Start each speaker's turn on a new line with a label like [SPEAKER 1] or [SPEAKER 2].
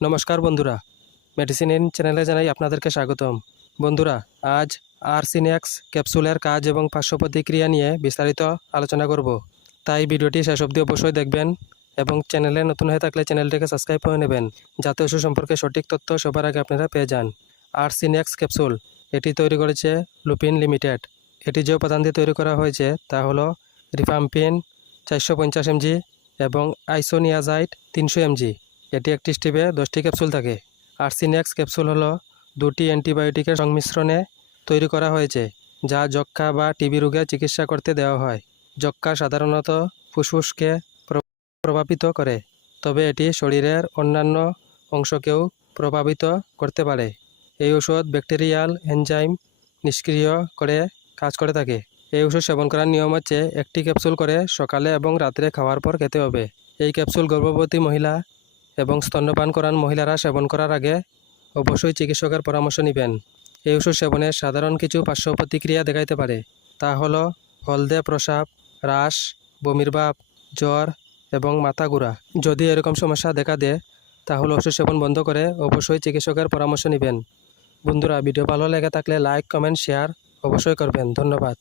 [SPEAKER 1] নমস্কার বন্ধুরা। Medicine in চ্যানেলে জানাই আপনাদেরকে স্বাগতম। বন্ধুরা, আজ আর সিনেক্স ক্যাপসুলের কাজ এবং পার্শ্ব প্রতিক্রিয়া নিয়ে বিস্তারিত আলোচনা করব। তাই ভিডিওটি শেষ অবধি অবশ্যই দেখবেন এবং চ্যানেলে নতুন হয়ে থাকলে চ্যানেলটিকে সাবস্ক্রাইব করে নেবেন, যাতে ওষুধ সম্পর্কে সঠিক তথ্য সবার আগে আপনারা পেয়ে যান। আর সিনেক্স ক্যাপসুল এটি তৈরি করেছে লুপিন লিমিটেড এটি যে উপাদান দিয়ে তৈরি করা হয়েছে তা হলো রিফাম্পিন চারশো পঞ্চাশ এমজি এবং আইসোনিয়াজাইট তিনশো এমজি। এটি একটি স্টিপে দশটি ক্যাপসুল থাকে। আর সিনেক্স ক্যাপসুল হলো দুটি অ্যান্টিবায়োটিকের সংমিশ্রণে তৈরি করা হয়েছে, যা যক্ষা বা টিবি রোগের চিকিৎসা করতে দেওয়া হয়। যক্ষা সাধারণত ফুসফুসকে প্র- প্রভাবিত করে, তবে এটি শরীরের অন্যান্য অংশকেও প্রভাবিত করতে পারে। এই ওষুধ ব্যাকটেরিয়াল এনজাইম নিষ্ক্রিয় করে কাজ করে থাকে। এই ওষুধ সেবন করার নিয়ম হচ্ছে একটি ক্যাপসুল করে সকালে এবং রাত্রে খাওয়ার পর খেতে হবে। এই ক্যাপসুল গর্ভবতী মহিলা এবং স্তন্যপান করান মহিলারা সেবন করার আগে অবশ্যই চিকিৎসকের পরামর্শ নেবেন। এই ওষুধ সেবনে সাধারণ কিছু পার্শ্ব প্রতিক্রিয়া দেখাইতে পারে। তা হলো হলদে প্রসাব হ্রাস বমির ভাব, জ্বর এবং মাথা ঘোরা যদি এরকম সমস্যা দেখা দেয়, তাহলে ওষুধ সেবন বন্ধ করে অবশ্যই চিকিৎসকের পরামর্শ নেবেন। বন্ধুরা, ভিডিও ভালো লেগে থাকলে লাইক, কমেন্ট, শেয়ার অবশ্যই করবেন। ধন্যবাদ।